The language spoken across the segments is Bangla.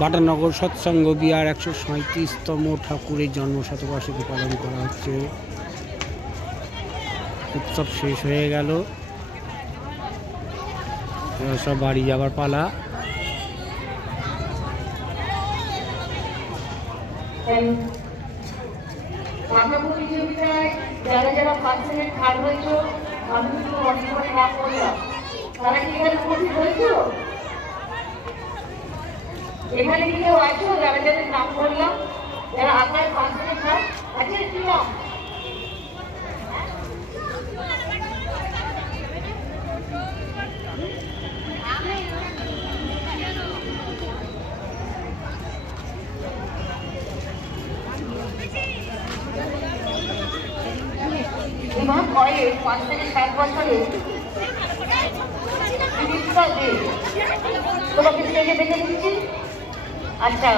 বাটানগর সৎসঙ্গ বিহার 137তম ঠাকুরের জন্মশতবার্ষিকী পালন করা হচ্ছে। উৎসব শেষ হয়ে গেল, সব বাড়ি যাবার পালা। যারা যারা ফার্স্ট সেকেন্ড থার্ড হয়েছে আমি কিন্তু অনেক করে নাম করলাম, তারা কি এখানে উপস্থিত হয়েছিল? এখানে কি কেউ আছো যারা যাদের নাম করলাম, যারা আপনার ফার্স্ট সেকেন্ড থার্ড আছে? কি নাম? বিবাহ করে 5 থেকে 7 বছরে তোমাকে স্টেজে দেখে দিচ্ছি। আচ্ছা,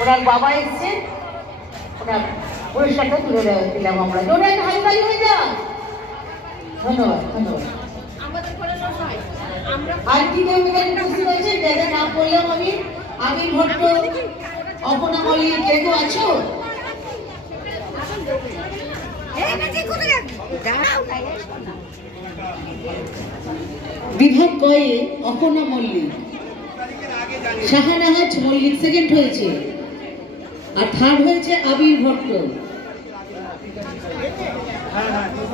ওনার বাবা এসছে, ওনার পুরস্কারটা তুলে দিলাম আমরা। হাততালি হয়ে যা। ধন্যবাদ ধন্যবাদ। আর কি কেউ এখানে উপস্থিত হয়েছে যাদের নাম বললাম আমি? আমির ভট্ট, অপনা মল্লিক, কেউ আছো? বিভাগ কয়ে অপনা মল্লিক, শাহানাহাজ মল্লিক সেকেন্ড হয়েছে, আর থার্ড হয়েছে আবির ভট্ট।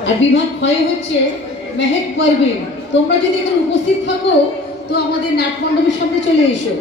আর বিভাগ ক্ষয়ে হচ্ছে মেহেক পারভিন। তোমরা যদি এখানে উপস্থিত থাকো তো আমাদের নাটমণ্ডপের সামনে চলে এসো।